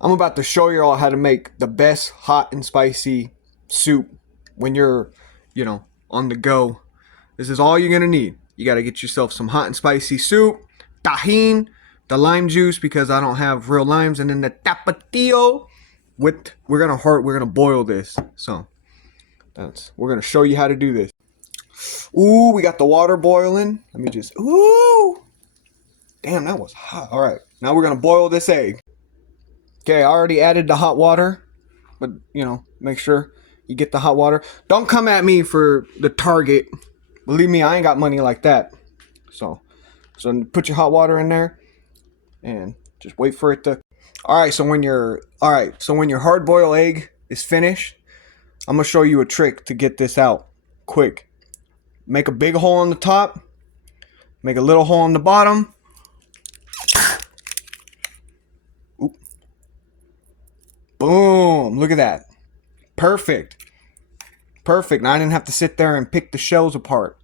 I'm about to show you all how to make the best hot and spicy soup when you're, on the go. This is all you're gonna need. You gotta get yourself some hot and spicy soup, tahine, the lime juice because I don't have real limes, and then the tapatio. We're gonna boil this. So we're gonna show you how to do this. Ooh, we got the water boiling. Let me just damn, that was hot. All right, now we're gonna boil this egg. Okay, I already added the hot water, but make sure you get the hot water. Don't come at me for the Target. Believe me, I ain't got money like that. So put your hot water in there and just wait for it to. All right, so when your hard boiled egg is finished, I'm gonna show you a trick to get this out quick. Make a big hole on the top, make a little hole on the bottom. Oop. Boom, look at that. Perfect. Now I didn't have to sit there and pick the shells apart.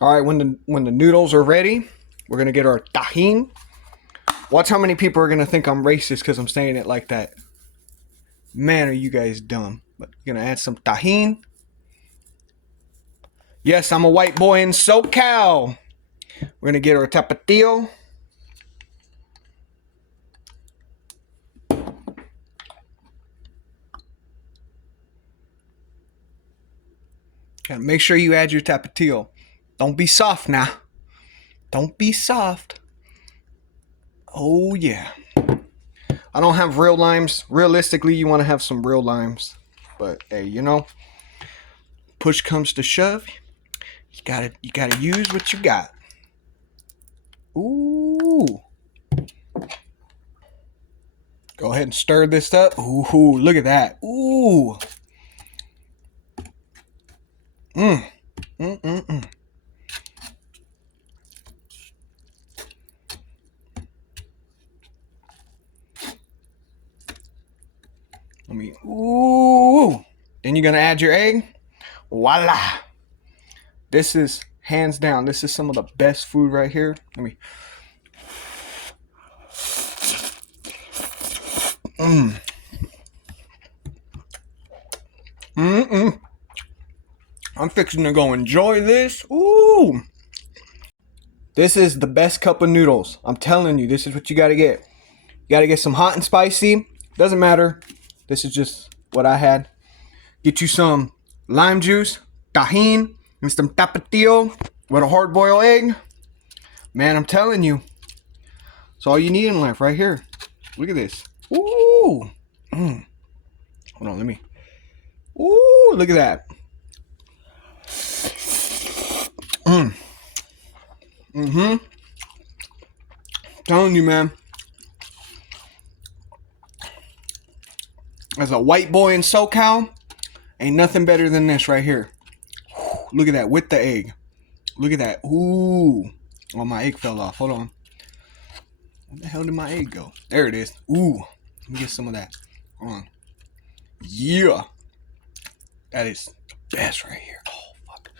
All right, when the noodles are ready, we're gonna get our tahine. Watch how many people are gonna think I'm racist because I'm saying it like that. Man, are you guys dumb? But you're gonna add some tahine. Yes, I'm a white boy in SoCal. We're gonna get our tapatio. Gotta make sure you add your tapatio. Don't be soft now. Don't be soft. Oh yeah. I don't have real limes. Realistically, you want to have some real limes. But hey, push comes to shove, you gotta use what you got. Ooh. Go ahead and stir this up. Ooh, look at that. Ooh. Ooh. Then you're gonna add your egg. Voila. This is hands down. This is some of the best food right here. I'm fixing to go enjoy this. Ooh. This is the best cup of noodles. I'm telling you, this is what you gotta get. You gotta get some hot and spicy. Doesn't matter. This is just what I had. Get you some lime juice, tahine, and some tapatio with a hard-boiled egg. Man, I'm telling you. It's all you need in life right here. Look at this. Ooh. Hold on, let me. Ooh, look at that. Telling you, man. As a white boy in SoCal, ain't nothing better than this right here. Look at that with the egg. Look at that. Ooh. Oh, my egg fell off. Hold on. Where the hell did my egg go? There it is. Ooh. Let me get some of that. Hold on. Yeah. That is the best right here. Oh, fuck.